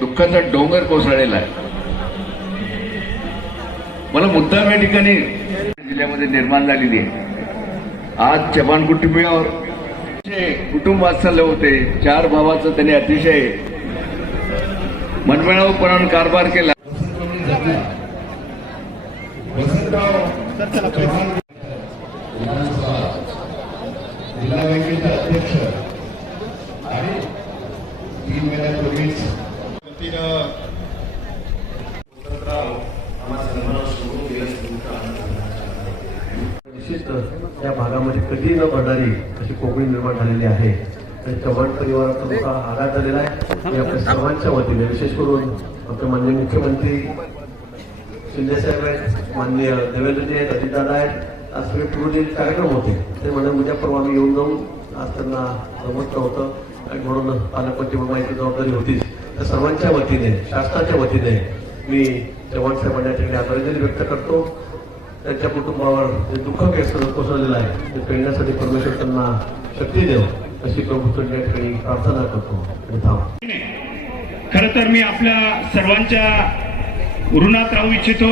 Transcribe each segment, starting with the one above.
दुःखाचा डोंगर कोसळलेला आहे. मला मुद्दाम या ठिकाणी जिल्ह्यामध्ये निर्माण झालेली आहे. आज चव्हाण कुटुंबियावर कुटुंब वात्सल्य होते. 4 भावाचं त्यांनी अतिशय मनमिळाऊपणाने कारभार केला. जिल्हा बँकेचे अध्यक्ष आणि 3 महिन्यापूर्वीच निश्चित या भागामध्ये कधी न घडणारी अशी कोकणी निर्माण झालेली आहे. चव्हाण परिवाराचा मोठा आघात झालेला आहे. मी आपल्या सर्वांच्या वतीने विशेष करून आमचे माननीय मुख्यमंत्री शिंदे साहेब आहेत, माननीय देवेंद्रजी आहेत, अजितदादा आहेत. आज सगळे पूर्ण कार्यक्रम होते. ते म्हणजे उद्या परवा आम्ही येऊन जाऊन आज त्यांना जमत नव्हतं आणि म्हणून पालकमंत्री माहिती जबाबदारी होतीच. त्या सर्वांच्या वतीने, शासनाच्या वतीने मी चव्हाण साहेबांना या ठिकाणी आदरांजली व्यक्त करतो. त्यांच्या कुटुंबावर जे दुःख कोसळलेलं आहे ते पेलण्यासाठी परमेश्वर त्यांना शक्ती देव अशी प्रभूंच्या ठिकाणी प्रार्थना करतो. खरं तर मी आपल्या सर्वांच्या ऋणात राहू इच्छितो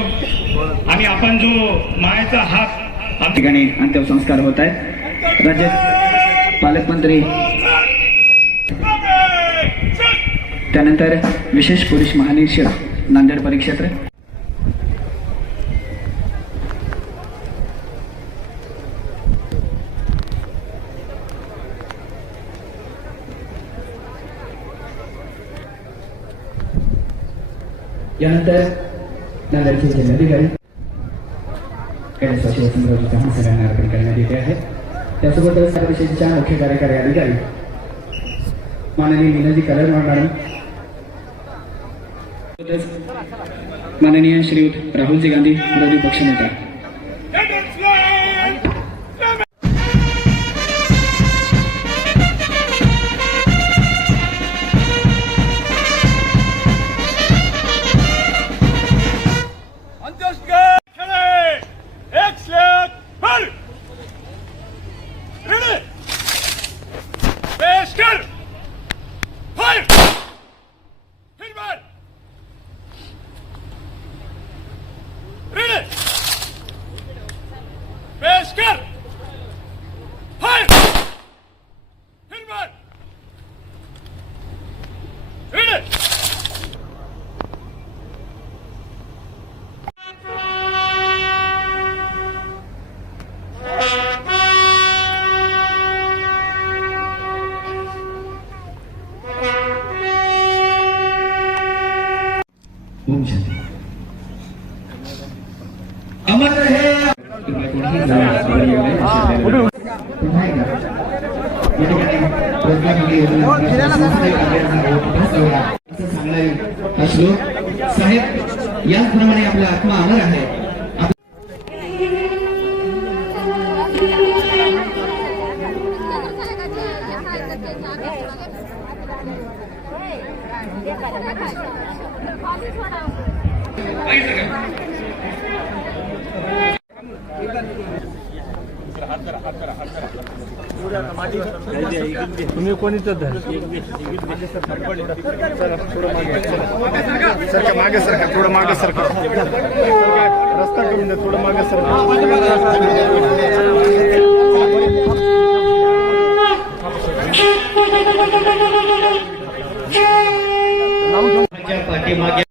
आणि आपण जो मायेचा हात ठिकाणी अंत्यसंस्कार होत आहेत. राज्यात पालकमंत्री, त्यानंतर विशेष पोलीस महानिरीक्षक नांदेड परिक्षेत्र, यानंतर नांदेडचे जिल्हाधिकारी शिवसंग्राम चव्हाण सगळ्यांना अर्पण करण्यात येते आहे. त्यासोबतच परिषदेच्या मुख्य कार्यकारी अधिकारी माननीय मीनाजी कलर मॅडम, माननीय श्रीयुत राहुलजी गांधी विरोधी पक्षनेता, अमर रहे. साहेब याचप्रमाणे आपला आत्मा अमर आहे. तुम्ही कोणीच मागे सरका, थोडं मागे सरका, रस्ता करून द्या, थोडं मागे सरका. पाठीमागे